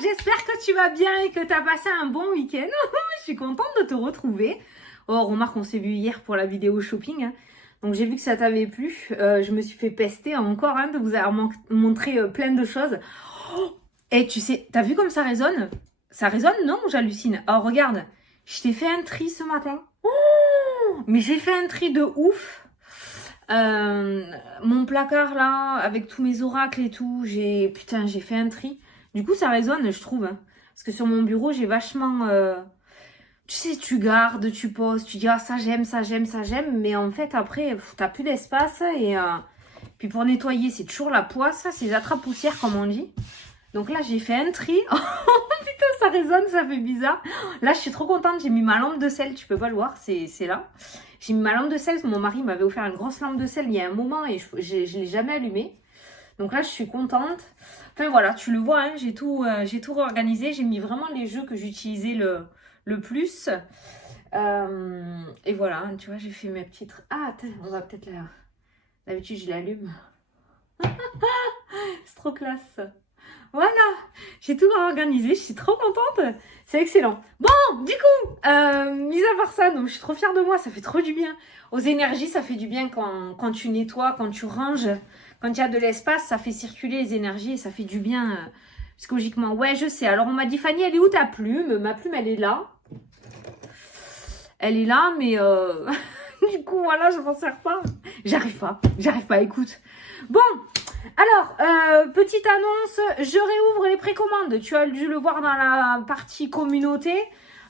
j'espère que tu vas bien et que tu as passé un bon week-end. Je suis contente de te retrouver. Oh, remarque, on s'est vu hier pour la vidéo shopping. Hein. Donc, j'ai vu que ça t'avait plu. Je me suis fait pester encore de vous avoir montré plein de choses. Oh, et tu sais, t'as vu comme ça résonne? Ça résonne, non? J'hallucine. Oh, regarde, je t'ai fait un tri ce matin. Oh, mais j'ai fait un tri de ouf. Mon placard là, avec tous mes oracles et tout, j'ai fait un tri. Du coup, ça résonne, je trouve. Hein. Parce que sur mon bureau, j'ai vachement... tu sais, tu gardes, tu poses, tu dis « Ah, ça j'aime, ça j'aime, ça j'aime. » Mais en fait, après, t'as plus d'espace. Et puis pour nettoyer, c'est toujours la poisse. C'est attrape-poussière, comme on dit. Donc là, j'ai fait un tri. Oh putain, ça résonne, ça fait bizarre. Là, je suis trop contente. J'ai mis ma lampe de sel. Tu peux pas le voir, c'est là. J'ai mis ma lampe de sel. Mon mari m'avait offert une grosse lampe de sel il y a un moment et je ne l'ai jamais allumée. Donc là, je suis contente. Enfin voilà, tu le vois, hein, j'ai tout réorganisé. J'ai mis vraiment les jeux que j'utilisais le plus. Et voilà, hein, tu vois, j'ai fait mes petites... Ah, attends, on va peut-être la... D'habitude, je l'allume. C'est trop classe. Voilà, j'ai tout organisé, je suis trop contente, c'est excellent. Bon, du coup, mis à part ça, donc je suis trop fière de moi, ça fait trop du bien. Aux énergies, ça fait du bien quand tu nettoies, quand tu ranges, quand il y a de l'espace, ça fait circuler les énergies et ça fait du bien psychologiquement. Ouais, je sais, alors on m'a dit, Fanny, elle est où ta plume? Ma plume, elle est là. Elle est là, mais du coup, voilà, je m'en sers pas. J'arrive pas, écoute. Bon, alors, petite annonce, je réouvre les précommandes. Tu as dû le voir dans la partie communauté.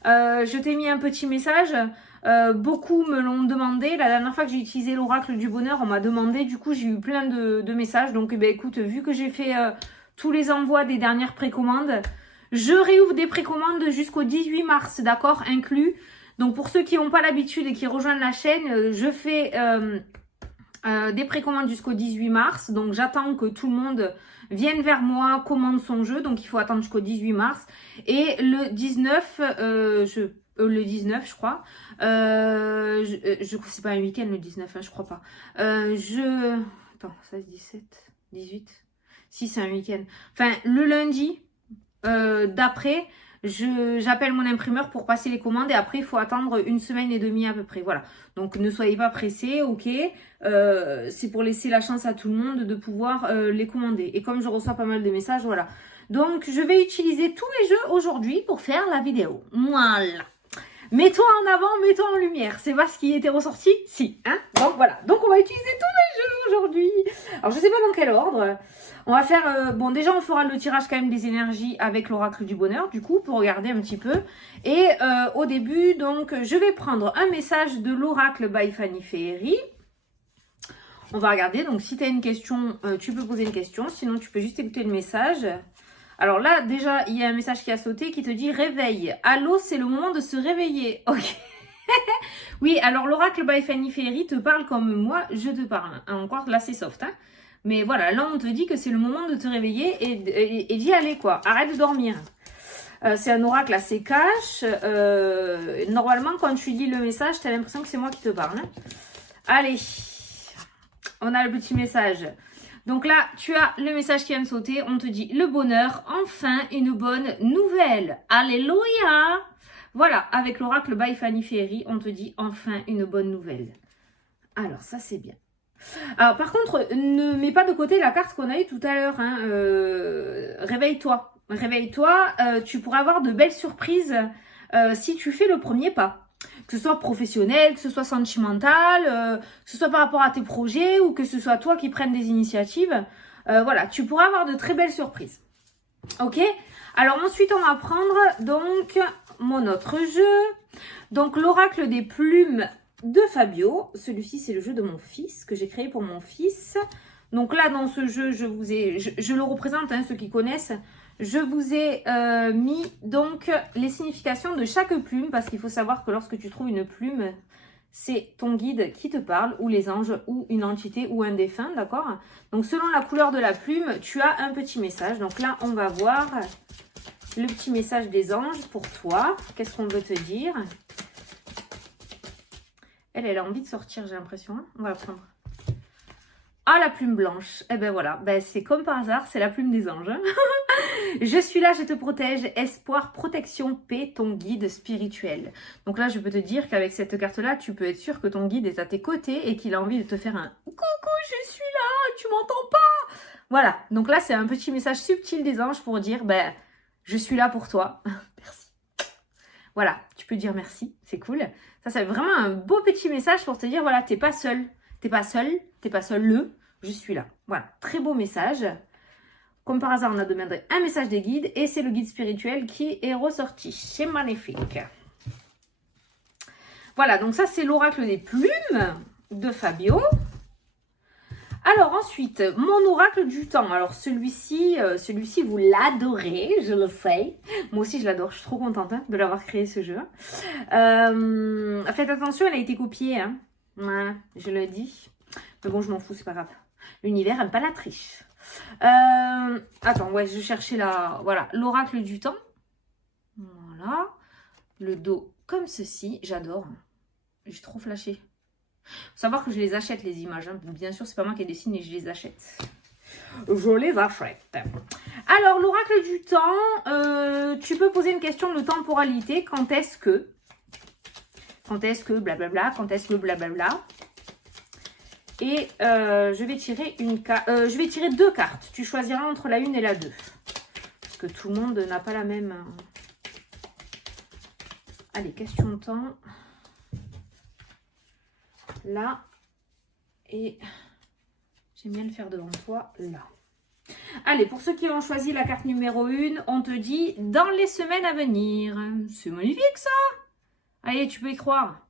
Je t'ai mis un petit message. Beaucoup me l'ont demandé. La dernière fois que j'ai utilisé l'oracle du bonheur, on m'a demandé. Du coup, j'ai eu plein de messages. Donc, eh ben, écoute, vu que j'ai fait tous les envois des dernières précommandes, je réouvre des précommandes jusqu'au 18 mars, d'accord, inclus. Donc, pour ceux qui n'ont pas l'habitude et qui rejoignent la chaîne, je fais... des précommandes jusqu'au 18 mars. Donc, j'attends que tout le monde vienne vers moi, commande son jeu. Donc, il faut attendre jusqu'au 18 mars. Et le 19, le 19, je crois. C'est pas un week-end, le 19, hein, je crois pas. Attends, 16, 17, 18. Si, c'est un week-end. Enfin, le lundi d'après... J'appelle mon imprimeur pour passer les commandes et après il faut attendre 1 semaine et demie à peu près, voilà. Donc ne soyez pas pressés, ok, c'est pour laisser la chance à tout le monde de pouvoir les commander. Et comme je reçois pas mal de messages, voilà. Donc je vais utiliser tous mes jeux aujourd'hui pour faire la vidéo, voilà. Mets-toi en avant, mets-toi en lumière, c'est pas ce qui était ressorti? Si, hein. Donc voilà, donc on va utiliser tous mes jeux aujourd'hui. Alors je sais pas dans quel ordre. On va faire, bon déjà on fera le tirage quand même des énergies avec l'oracle du bonheur du coup pour regarder un petit peu. Et au début donc je vais prendre un message de l'oracle by Fanny Féerie. On va regarder, donc si tu as une question, tu peux poser une question, sinon tu peux juste écouter le message. Alors là déjà il y a un message qui a sauté qui te dit réveille. Allô, c'est le moment de se réveiller. Ok. Oui, alors l'oracle by Fanny Féerie te parle comme moi je te parle. Encore là c'est soft, hein. Mais voilà, là, on te dit que c'est le moment de te réveiller et d'y aller, quoi. Arrête de dormir. C'est un oracle assez cash. Normalement, quand tu lis le message, tu as l'impression que c'est moi qui te parle. Hein. Allez, on a le petit message. Donc là, tu as le message qui vient de sauter. On te dit le bonheur, enfin une bonne nouvelle. Alléluia. Voilà, avec l'oracle by Fanny Féerie, on te dit enfin une bonne nouvelle. Alors, ça, c'est bien. Alors par contre, ne mets pas de côté la carte qu'on a eue tout à l'heure. Hein. Réveille-toi. Réveille-toi. Tu pourras avoir de belles surprises si tu fais le premier pas. Que ce soit professionnel, que ce soit sentimental, que ce soit par rapport à tes projets ou que ce soit toi qui prennes des initiatives. Voilà, tu pourras avoir de très belles surprises. Ok? Alors ensuite, on va prendre donc mon autre jeu. Donc l'oracle des plumes de Fabio. Celui-ci, c'est le jeu de mon fils que j'ai créé pour mon fils. Donc là, dans ce jeu, je le représente, hein, ceux qui connaissent. Je vous ai mis donc les significations de chaque plume parce qu'il faut savoir que lorsque tu trouves une plume, c'est ton guide qui te parle ou les anges ou une entité ou un défunt, d'accord? Donc selon la couleur de la plume, tu as un petit message. Donc là, on va voir le petit message des anges pour toi. Qu'est-ce qu'on veut te dire? Elle a envie de sortir, j'ai l'impression. Hein, on va la prendre. Ah, la plume blanche. Eh ben voilà, ben, c'est comme par hasard, c'est la plume des anges. Hein. Je suis là, je te protège. Espoir, protection, paix, ton guide spirituel. Donc là, je peux te dire qu'avec cette carte-là, tu peux être sûr que ton guide est à tes côtés et qu'il a envie de te faire un « Coucou, je suis là, tu m'entends pas ?» Voilà, donc là, c'est un petit message subtil des anges pour dire « Ben, je suis là pour toi. » Merci. Voilà, tu peux dire merci, c'est cool. Ça, c'est vraiment un beau petit message pour te dire « Voilà, t'es pas seul. T'es pas seul, t'es pas seul, je suis là. » Voilà, très beau message. Comme par hasard, on a demandé un message des guides et c'est le guide spirituel qui est ressorti. C'est magnifique. Voilà, donc ça, c'est l'oracle des plumes de Fabio. Alors ensuite, mon oracle du temps. Alors celui-ci, vous l'adorez, je le sais. Moi aussi, je l'adore. Je suis trop contente hein, de l'avoir créé ce jeu. Faites attention, elle a été copiée. Hein. Voilà, je le dis. Mais bon, je m'en fous, c'est pas grave. L'univers n'aime pas la triche. Attends, ouais, je cherchais voilà, l'oracle du temps. Voilà. Le dos comme ceci. J'adore. J'ai trop flashé. Faut savoir que je les achète, les images. Hein. Bien sûr, c'est pas moi qui les dessine et je les achète. Je les achète. Alors, l'oracle du temps, tu peux poser une question de temporalité. Quand est-ce que blablabla, quand est-ce que blablabla. Et je vais tirer deux cartes. Tu choisiras entre la 1 et la 2. Parce que tout le monde n'a pas la même. Allez, question de temps. Là. Et j'aime bien le faire devant toi. Là. Allez, pour ceux qui ont choisi la carte numéro 1, on te dit dans les semaines à venir. C'est magnifique ça. Allez, tu peux y croire.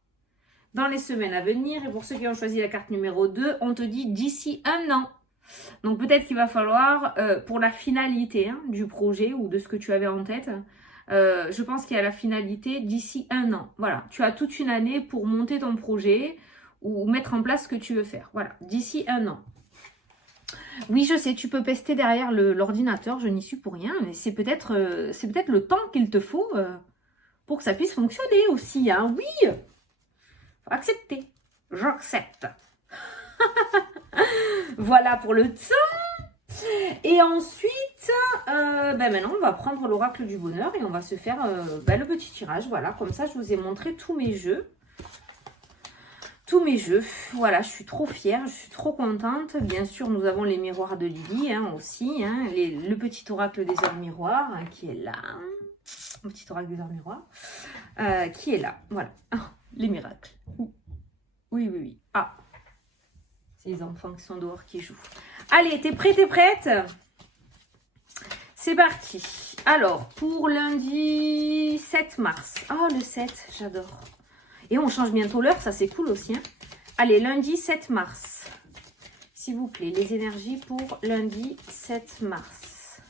Dans les semaines à venir. Et pour ceux qui ont choisi la carte numéro 2, on te dit d'ici 1 an. Donc peut-être qu'il va falloir, pour la finalité hein, du projet ou de ce que tu avais en tête, je pense qu'il y a la finalité d'ici 1 an. Voilà, tu as toute une année pour monter ton projet ou mettre en place ce que tu veux faire. Voilà, d'ici 1 an. Oui, je sais, tu peux pester derrière l'ordinateur, je n'y suis pour rien, mais c'est peut-être le temps qu'il te faut pour que ça puisse fonctionner aussi. Hein. Oui, faut accepter. J'accepte. Voilà pour le temps. Et ensuite, maintenant, on va prendre l'oracle du bonheur et on va se faire le petit tirage. Voilà, comme ça, je vous ai montré tous mes jeux. Tous mes jeux. Voilà, je suis trop fière, je suis trop contente. Bien sûr, nous avons les miroirs de Lily hein, aussi. Hein, le petit oracle des heures miroirs hein, qui est là. Le petit oracle des heures miroirs qui est là. Voilà, les miracles. Oui, oui, oui. Ah, c'est les enfants qui sont dehors qui jouent. Allez, t'es prêt, t'es prête? C'est parti. Alors, pour lundi 7 mars. Oh, le 7, j'adore. Et on change bientôt l'heure, ça c'est cool aussi. Hein. Allez, lundi 7 mars. S'il vous plaît, les énergies pour lundi 7 mars.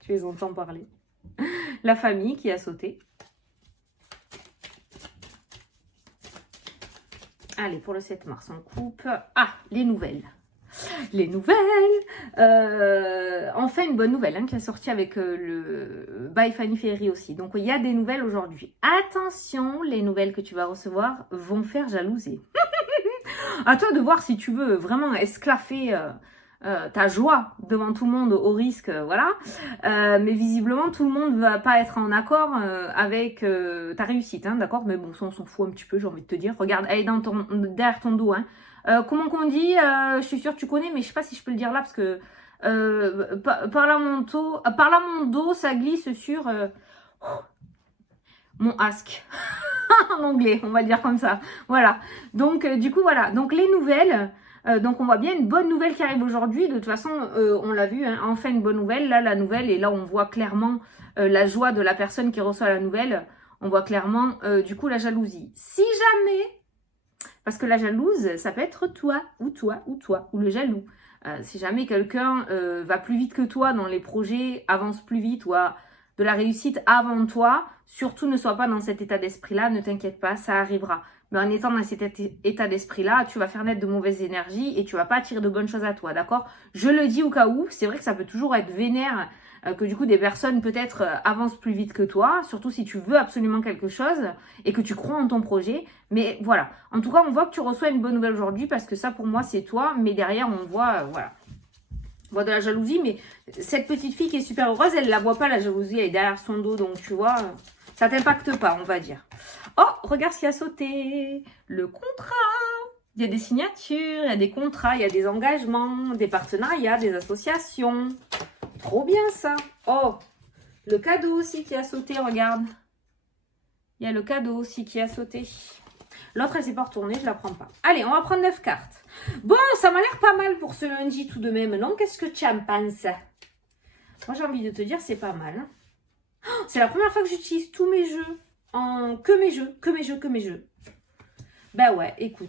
Tu les entends parler. La famille qui a sauté. Allez, pour le 7 mars, on coupe. Ah, les nouvelles. Les nouvelles. Enfin, une bonne nouvelle hein, qui est sortie avec le By Fanny Ferry aussi. Donc, il y a des nouvelles aujourd'hui. Attention, les nouvelles que tu vas recevoir vont faire jalouser. À toi de voir si tu veux vraiment esclaffer ta joie devant tout le monde au risque, voilà. Mais visiblement, tout le monde ne va pas être en accord avec ta réussite, hein, d'accord? Mais bon, ça, on s'en fout un petit peu, j'ai envie de te dire. Regarde, elle est derrière ton dos, hein. Comment qu'on dit, je suis sûre que tu connais, mais je sais pas si je peux le dire là, parce que par là mon dos, ça glisse sur mon ask. En anglais, on va dire comme ça. Voilà. Donc, du coup, voilà. Donc, les nouvelles. Donc, on voit bien une bonne nouvelle qui arrive aujourd'hui. De toute façon, on l'a vu, hein, enfin une bonne nouvelle. Là, la nouvelle, et là, on voit clairement la joie de la personne qui reçoit la nouvelle. On voit clairement, du coup, la jalousie. Si jamais, parce que la jalouse, ça peut être toi, ou le jaloux. Si jamais quelqu'un va plus vite que toi dans les projets, avance plus vite ou a de la réussite avant toi, surtout ne sois pas dans cet état d'esprit-là, ne t'inquiète pas, ça arrivera. mais en étant dans cet état d'esprit-là, tu vas faire naître de mauvaises énergies et tu vas pas attirer de bonnes choses à toi, d'accord? Je le dis au cas où, c'est vrai que ça peut toujours être vénère, que du coup des personnes peut-être avancent plus vite que toi, surtout si tu veux absolument quelque chose et que tu crois en ton projet. Mais voilà, en tout cas, on voit que tu reçois une bonne nouvelle aujourd'hui parce que ça pour moi c'est toi, mais derrière on voit, voilà. On voit de la jalousie, mais cette petite fille qui est super heureuse, elle la voit pas la jalousie, elle est derrière son dos, donc tu vois, ça t'impacte pas, on va dire. Oh, regarde ce qui a sauté, le contrat. Il y a des signatures, il y a des contrats, il y a des engagements, des partenariats, des associations. Trop bien ça. Oh, le cadeau aussi qui a sauté, regarde. Il y a le cadeau aussi qui a sauté. L'autre, elle s'est pas retournée, je la prends pas. Allez, on va prendre 9 cartes. Bon, ça m'a l'air pas mal pour ce lundi tout de même, non? Qu'est-ce que tu en penses? Moi, j'ai envie de te dire, c'est pas mal. Hein. Oh, c'est la première fois que j'utilise tous mes jeux. Que mes jeux. Ben ouais, écoute.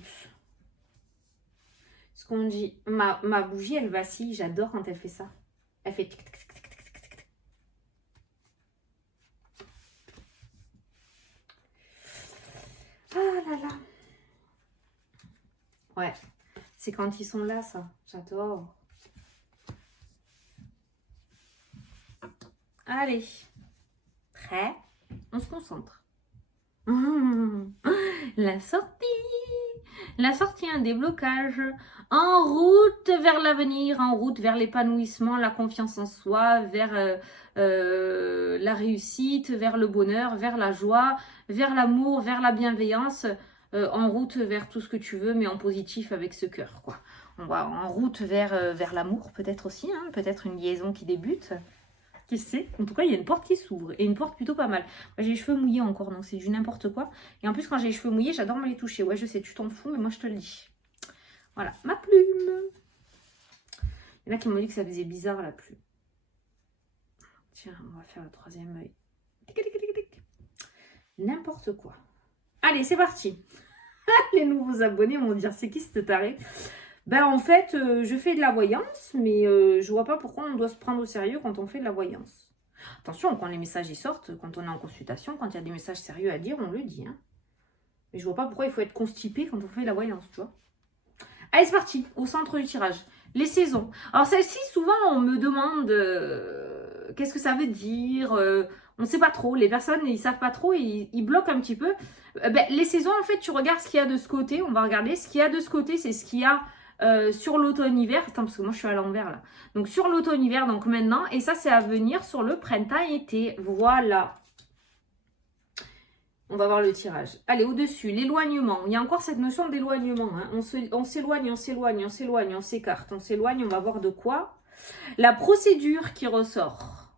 Ce qu'on dit, ma bougie, elle vacille. J'adore quand elle fait ça. Elle fait tic, tic, tic, tic, tic, tic, tic. Ah là là. Ouais, c'est quand ils sont là, ça. J'adore. Allez. Prêt? On se concentre. La sortie, un déblocage, en route vers l'avenir, en route vers l'épanouissement, la confiance en soi, vers la réussite, vers le bonheur, vers la joie, vers l'amour, vers la bienveillance, en route vers tout ce que tu veux, mais en positif avec ce cœur, quoi. On va en route vers l'amour, peut-être aussi, hein, peut-être une liaison qui débute. Qui sait? En tout cas, il y a une porte qui s'ouvre et une porte plutôt pas mal. Moi, j'ai les cheveux mouillés encore, donc c'est du n'importe quoi. Et en plus, quand j'ai les cheveux mouillés, j'adore me les toucher. Ouais, je sais, tu t'en fous, mais moi, je te le dis. Voilà, ma plume. Il y en a qui m'ont dit que ça faisait bizarre, la plume. Tiens, on va faire le troisième œil. N'importe quoi. Allez, c'est parti. Les nouveaux abonnés vont dire, c'est qui cette taré? Ben en fait, je fais de la voyance, mais je vois pas pourquoi on doit se prendre au sérieux quand on fait de la voyance. Attention, quand les messages y sortent, quand on est en consultation, quand il y a des messages sérieux à dire, on le dit. Hein. Mais je vois pas pourquoi il faut être constipé quand on fait de la voyance, tu vois. Allez, c'est parti, au centre du tirage. Les saisons. Alors celle-ci, souvent, on me demande qu'est-ce que ça veut dire. On ne sait pas trop. Les personnes, ils savent pas trop, ils bloquent un petit peu. Les saisons, en fait, tu regardes ce qu'il y a de ce côté. On va regarder. Ce qu'il y a de ce côté, c'est ce qu'il y a sur l'automne-hiver. Attends, parce que moi, je suis à l'envers, là. Donc, sur l'automne-hiver, donc maintenant. Et ça, c'est à venir sur le printemps-été. Voilà. On va voir le tirage. Allez, au-dessus, l'éloignement. Il y a encore cette notion d'éloignement. Hein. On s'éloigne, on s'écarte, on s'éloigne. On va voir de quoi. La procédure qui ressort.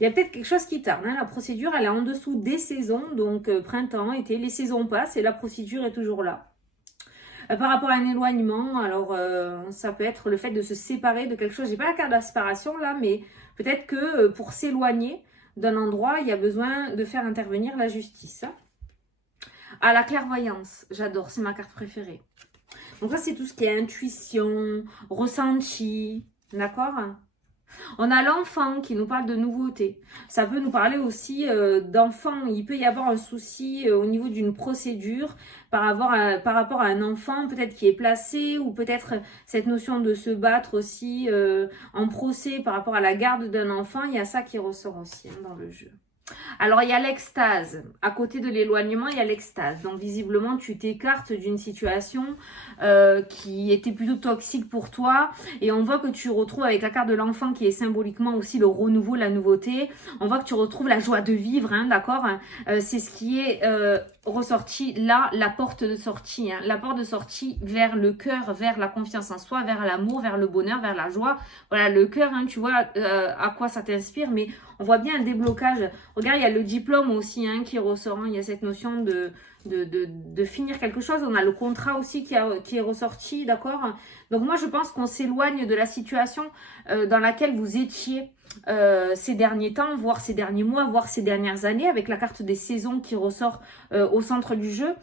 Il y a peut-être quelque chose qui tarde. Hein. La procédure, elle est en dessous des saisons. Donc, printemps, été, les saisons passent et la procédure est toujours là. Par rapport à un éloignement, alors ça peut être le fait de se séparer de quelque chose. J'ai pas la carte de la séparation là, mais peut-être que pour s'éloigner d'un endroit, il y a besoin de faire intervenir la justice. Ah, la clairvoyance, j'adore, c'est ma carte préférée. Donc ça, c'est tout ce qui est intuition, ressenti, d'accord? On a l'enfant qui nous parle de nouveautés. Ça peut nous parler aussi d'enfant. Il peut y avoir un souci au niveau d'une procédure par rapport à un enfant peut-être qui est placé ou peut-être cette notion de se battre aussi en procès par rapport à la garde d'un enfant. Il y a ça qui ressort aussi hein, dans le jeu. Alors, il y a l'extase. À côté de l'éloignement, il y a l'extase. Donc, visiblement, tu t'écartes d'une situation qui était plutôt toxique pour toi. Et on voit que tu retrouves avec la carte de l'enfant qui est symboliquement aussi le renouveau, la nouveauté. On voit que tu retrouves la joie de vivre, hein, d'accord? C'est ce qui est ressorti là, la porte de sortie. Hein, la porte de sortie vers le cœur, vers la confiance en soi, vers l'amour, vers le bonheur, vers la joie. Voilà, le cœur, hein, tu vois à quoi ça t'inspire. Mais on voit bien un déblocage. Regarde, il y a le diplôme aussi hein, qui ressort. Hein. Il y a cette notion de finir quelque chose. On a le contrat aussi qui est ressorti, d'accord? Donc moi, je pense qu'on s'éloigne de la situation dans laquelle vous étiez ces derniers temps, voire ces derniers mois, voire ces dernières années, avec la carte des saisons qui ressort au centre du jeu.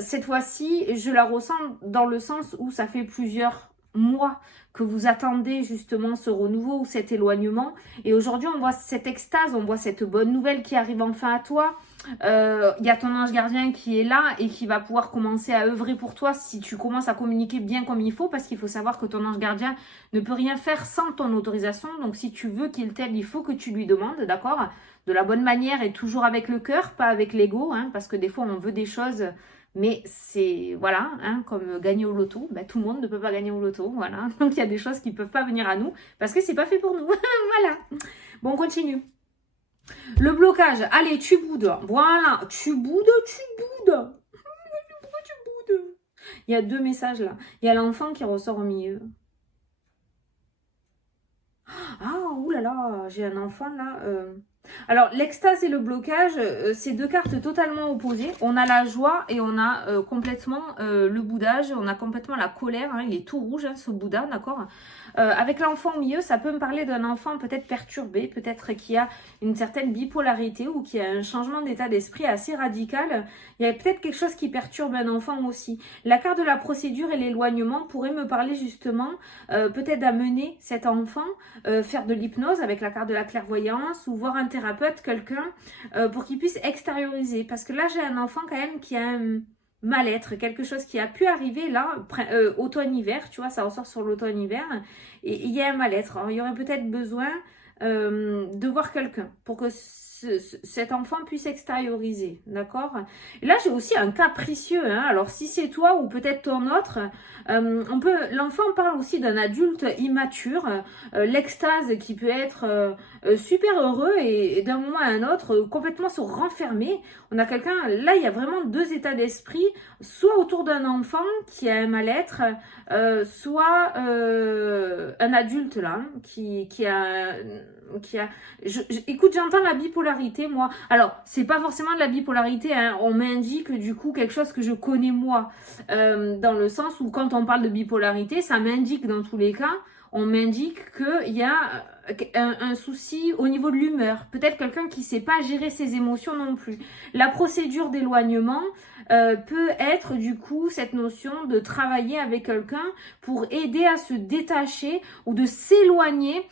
Cette fois-ci, je la ressens dans le sens où ça fait plusieurs mois que vous attendez justement ce renouveau ou cet éloignement. Et aujourd'hui, on voit cette extase, on voit cette bonne nouvelle qui arrive enfin à toi. Il y a ton ange gardien qui est là et qui va pouvoir commencer à œuvrer pour toi si tu commences à communiquer bien comme il faut, parce qu'il faut savoir que ton ange gardien ne peut rien faire sans ton autorisation. Donc si tu veux qu'il t'aide, il faut que tu lui demandes, d'accord? De la bonne manière et toujours avec le cœur, pas avec l'ego, hein, parce que des fois on veut des choses, mais c'est, voilà, hein, comme gagner au loto, ben, tout le monde ne peut pas gagner au loto, voilà. Donc il y a des choses qui ne peuvent pas venir à nous, parce que c'est pas fait pour nous, voilà. Bon, on continue. Le blocage, allez, tu boudes, voilà, tu boudes. Pourquoi tu boudes? Il y a 2 messages là. Il y a l'enfant qui ressort au milieu. Ah, oulala, j'ai un enfant là. Alors, l'extase et le blocage, c'est 2 cartes totalement opposées. On a la joie et on a complètement le boudage. On a complètement la colère. Hein, il est tout rouge, hein, ce Bouddha, d'accord. Avec l'enfant au milieu, ça peut me parler d'un enfant peut-être perturbé, peut-être qui a une certaine bipolarité ou qui a un changement d'état d'esprit assez radical. Il y a peut-être quelque chose qui perturbe un enfant aussi. La carte de la procédure et l'éloignement pourrait me parler justement peut-être d'amener cet enfant faire de l'hypnose avec la carte de la clairvoyance ou voir un thérapeute, quelqu'un, pour qu'il puisse extérioriser. Parce que là, j'ai un enfant quand même qui a un mal-être, quelque chose qui a pu arriver là, automne-hiver, tu vois, ça ressort sur l'automne-hiver, et il y a un mal-être. Alors, il y aurait peut-être besoin de voir quelqu'un pour que cet enfant puisse extérioriser, d'accord? Et là, j'ai aussi un cas précieux, hein. Alors, si c'est toi ou peut-être ton autre, l'enfant parle aussi d'un adulte immature, l'extase qui peut être super heureux et d'un moment à un autre complètement se renfermer. On a quelqu'un, là, il y a vraiment 2 états d'esprit, soit autour d'un enfant qui a un mal-être, soit un adulte là, écoute, j'entends la bipolarité, moi. Alors, c'est pas forcément de la bipolarité, hein. On m'indique du coup quelque chose que je connais moi, dans le sens où quand on parle de bipolarité, ça m'indique dans tous les cas, on m'indique qu'il y a un souci au niveau de l'humeur. Peut-être quelqu'un qui ne sait pas gérer ses émotions non plus. La procédure d'éloignement peut être du coup cette notion de travailler avec quelqu'un pour aider à se détacher ou de s'éloigner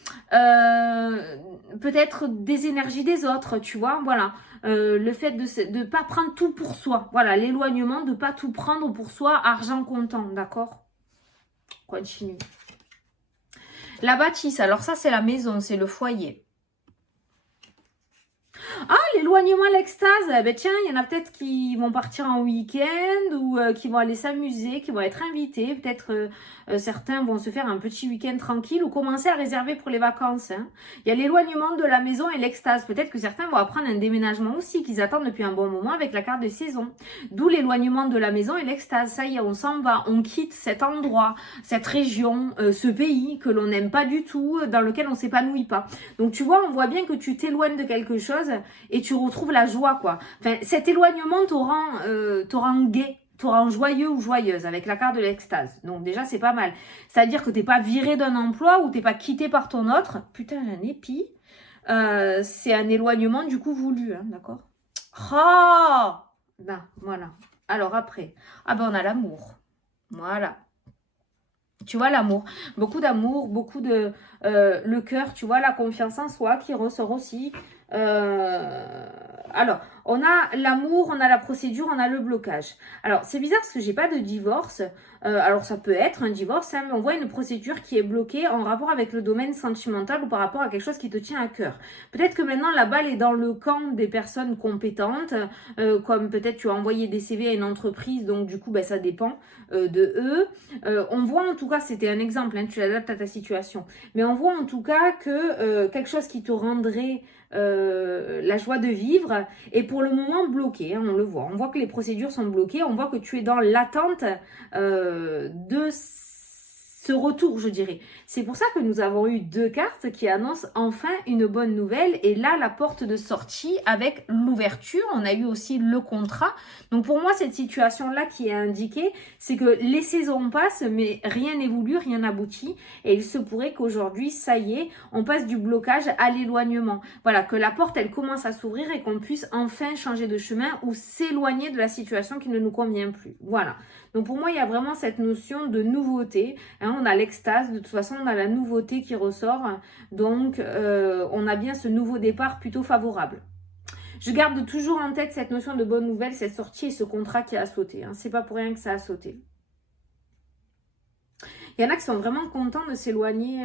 peut-être des énergies des autres, tu vois, voilà. Le fait de pas prendre tout pour soi. Voilà, l'éloignement, de pas tout prendre pour soi, argent comptant, d'accord? Continue. La bâtisse, alors ça c'est la maison, c'est le foyer. Ah, l'éloignement à l'extase, ben tiens, il y en a peut-être qui vont partir en week-end ou qui vont aller s'amuser, qui vont être invités. Peut-être certains vont se faire un petit week-end tranquille ou commencer à réserver pour les vacances. Hein. Il y a l'éloignement de la maison et l'extase. Peut-être que certains vont apprendre un déménagement aussi, qu'ils attendent depuis un bon moment avec la carte de saison. D'où l'éloignement de la maison et l'extase. Ça y est, on s'en va, on quitte cet endroit, cette région, ce pays que l'on n'aime pas du tout, dans lequel on s'épanouit pas. Donc tu vois, on voit bien que tu t'éloignes de quelque chose et tu retrouves la joie, quoi. Enfin, cet éloignement te rend gai, te rend joyeux ou joyeuse avec la carte de l'extase. Donc déjà, c'est pas mal. C'est-à-dire que t'es pas viré d'un emploi ou t'es pas quitté par ton autre. Putain, j'ai un épi. C'est un éloignement du coup voulu, hein, d'accord? Oh ben, voilà. Alors après, ah ben on a l'amour. Voilà. Tu vois, l'amour, beaucoup de le cœur, tu vois, la confiance en soi qui ressort aussi. Alors, on a l'amour, on a la procédure, on a le blocage. Alors, c'est bizarre parce que j'ai pas de divorce. Alors, ça peut être un divorce, hein, mais on voit une procédure qui est bloquée en rapport avec le domaine sentimental ou par rapport à quelque chose qui te tient à cœur. Peut-être que maintenant, la balle est dans le camp des personnes compétentes, comme peut-être tu as envoyé des CV à une entreprise, donc du coup, ben, ça dépend de eux. On voit en tout cas, c'était un exemple, hein, tu l'adaptes à ta situation, mais on voit en tout cas que quelque chose qui te rendrait la joie de vivre est pour le moment bloqué, hein, on le voit. On voit que les procédures sont bloquées, on voit que tu es dans l'attente de ce retour, je dirais. C'est pour ça que nous avons eu 2 cartes qui annoncent enfin une bonne nouvelle. Et là, la porte de sortie avec l'ouverture. On a eu aussi le contrat. Donc pour moi, cette situation-là qui est indiquée, c'est que les saisons passent, mais rien n'est voulu, rien n'aboutit. Et il se pourrait qu'aujourd'hui, ça y est, on passe du blocage à l'éloignement. Voilà, que la porte, elle commence à s'ouvrir et qu'on puisse enfin changer de chemin ou s'éloigner de la situation qui ne nous convient plus. Voilà. Donc pour moi, il y a vraiment cette notion de nouveauté. Hein, on a l'extase, de toute façon, on a la nouveauté qui ressort. Donc, on a bien ce nouveau départ plutôt favorable. Je garde toujours en tête cette notion de bonne nouvelle, cette sortie et ce contrat qui a sauté. Hein. C'est pas pour rien que ça a sauté. Il y en a qui sont vraiment contents de s'éloigner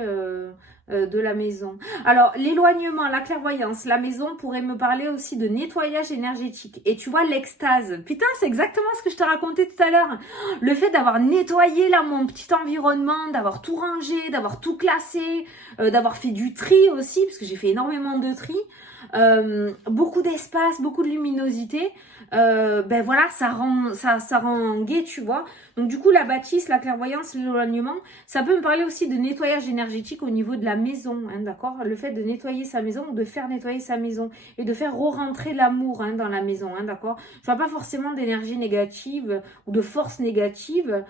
de la maison. Alors, l'éloignement, la clairvoyance, la maison pourrait me parler aussi de nettoyage énergétique. Et tu vois, l'extase. Putain, c'est exactement ce que je te racontais tout à l'heure. Le fait d'avoir nettoyé là mon petit environnement, d'avoir tout rangé, d'avoir tout classé, d'avoir fait du tri aussi, parce que j'ai fait énormément de tri. Beaucoup d'espace, beaucoup de luminosité. Ben voilà, ça rend gai, tu vois. Donc du coup, la bâtisse, la clairvoyance, l'éloignement, ça peut me parler aussi de nettoyage énergétique au niveau de la maison, hein, d'accord. Le fait de nettoyer sa maison ou de faire nettoyer sa maison et de faire re-rentrer l'amour hein, dans la maison, hein, d'accord. Je vois pas forcément d'énergie négative ou de force négative.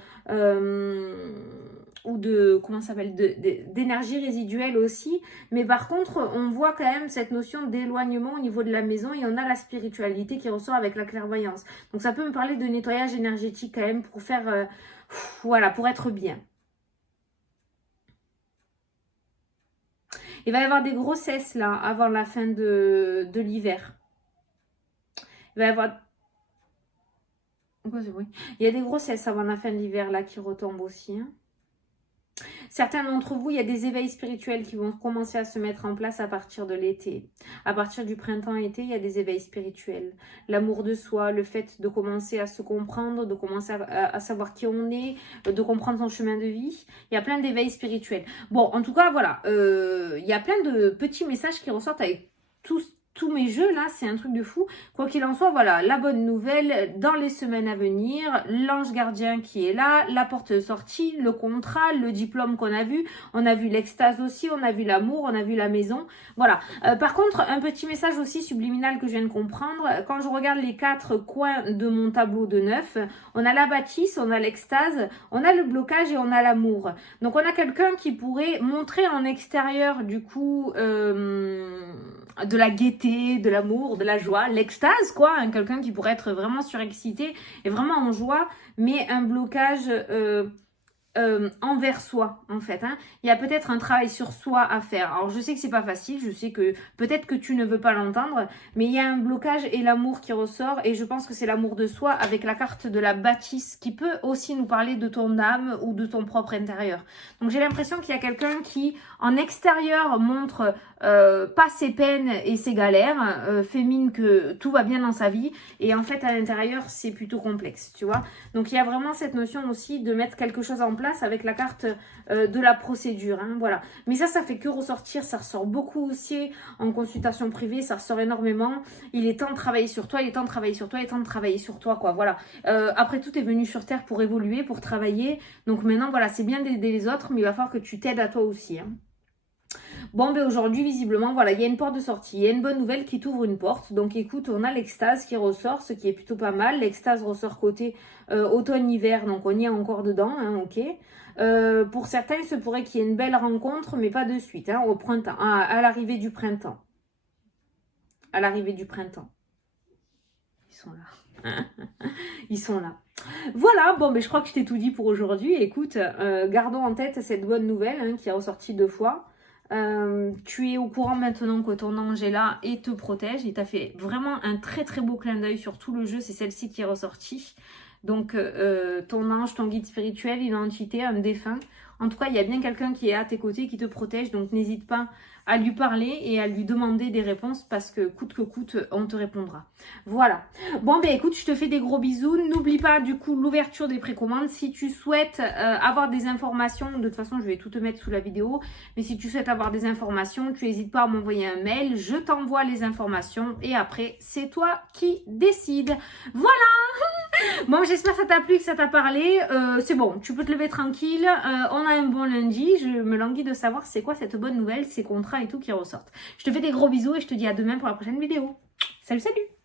Ou de, comment ça s'appelle, d'énergie résiduelle aussi. Mais par contre, on voit quand même cette notion d'éloignement au niveau de la maison et on a la spiritualité qui ressort avec la clairvoyance. Donc ça peut me parler de nettoyage énergétique quand même pour faire, voilà, pour être bien. Il va y avoir des grossesses là avant la fin de l'hiver. Il va y avoir... Il y a des grossesses avant la fin de l'hiver là qui retombent aussi, hein. Certains d'entre vous, il y a des éveils spirituels qui vont commencer à se mettre en place à partir de l'été. À partir du printemps-été, il y a des éveils spirituels. L'amour de soi, le fait de commencer à se comprendre, de commencer à savoir qui on est, de comprendre son chemin de vie. Il y a plein d'éveils spirituels. Bon, en tout cas, voilà. Il y a plein de petits messages qui ressortent avec tous mes jeux là, c'est un truc de fou. Quoi qu'il en soit, voilà, la bonne nouvelle dans les semaines à venir, l'ange gardien qui est là, la porte de sortie, le contrat, le diplôme qu'on a vu, on a vu l'extase aussi, on a vu l'amour, on a vu la maison, voilà. Par contre, un petit message aussi subliminal que je viens de comprendre, quand je regarde les 4 coins de mon tableau de 9, on a la bâtisse, on a l'extase, on a le blocage et on a l'amour. Donc on a quelqu'un qui pourrait montrer en extérieur du coup de la gaieté, de l'amour, de la joie, l'extase quoi, hein, quelqu'un qui pourrait être vraiment surexcité et vraiment en joie, mais un blocage envers soi en fait, hein. Il y a peut-être un travail sur soi à faire. Alors je sais que c'est pas facile, je sais que peut-être que tu ne veux pas l'entendre, mais il y a un blocage et l'amour qui ressort et je pense que c'est l'amour de soi avec la carte de la bâtisse qui peut aussi nous parler de ton âme ou de ton propre intérieur. Donc j'ai l'impression qu'il y a quelqu'un qui en extérieur montre pas ses peines et ses galères, fémine que tout va bien dans sa vie et en fait à l'intérieur c'est plutôt complexe, tu vois. Donc il y a vraiment cette notion aussi de mettre quelque chose en place avec la carte de la procédure, hein, voilà. Mais ça fait que ressortir, ça ressort beaucoup aussi en consultation privée, ça ressort énormément. Il est temps de travailler sur toi, il est temps de travailler sur toi, il est temps de travailler sur toi, quoi, voilà. Après tout, tu es venu sur Terre pour évoluer, pour travailler. Donc maintenant, voilà, c'est bien d'aider les autres, mais il va falloir que tu t'aides à toi aussi, hein. Bon, ben aujourd'hui, visiblement, voilà, il y a une porte de sortie. Il y a une bonne nouvelle qui t'ouvre une porte. Donc, écoute, on a l'extase qui ressort, ce qui est plutôt pas mal. L'extase ressort côté automne-hiver, donc on y est encore dedans, hein, ok. Pour certains, il se pourrait qu'il y ait une belle rencontre, mais pas de suite, hein, au printemps, à l'arrivée du printemps. À l'arrivée du printemps. Ils sont là. Ils sont là. Voilà, bon, ben je crois que je t'ai tout dit pour aujourd'hui. Écoute, gardons en tête cette bonne nouvelle hein, qui est ressortie 2 fois. Tu es au courant maintenant que ton ange est là et te protège. Il t'a fait vraiment un très très beau clin d'œil sur tout le jeu. C'est celle-ci qui est ressortie. Donc ton ange, ton guide spirituel, une entité, un défunt. En tout cas, il y a bien quelqu'un qui est à tes côtés, qui te protège. Donc n'hésite pas à lui parler et à lui demander des réponses parce que coûte, on te répondra. Voilà. Bon, ben écoute, je te fais des gros bisous. N'oublie pas du coup l'ouverture des précommandes. Si tu souhaites avoir des informations, de toute façon, je vais tout te mettre sous la vidéo. Mais si tu souhaites avoir des informations, tu n'hésites pas à m'envoyer un mail. Je t'envoie les informations et après, c'est toi qui décides. Voilà. Bon, j'espère que ça t'a plu, que ça t'a parlé. C'est bon, tu peux te lever tranquille. On a un bon lundi. Je me languis de savoir c'est quoi cette bonne nouvelle, ces contrats et tout qui ressortent. Je te fais des gros bisous et je te dis à demain pour la prochaine vidéo. Salut, salut!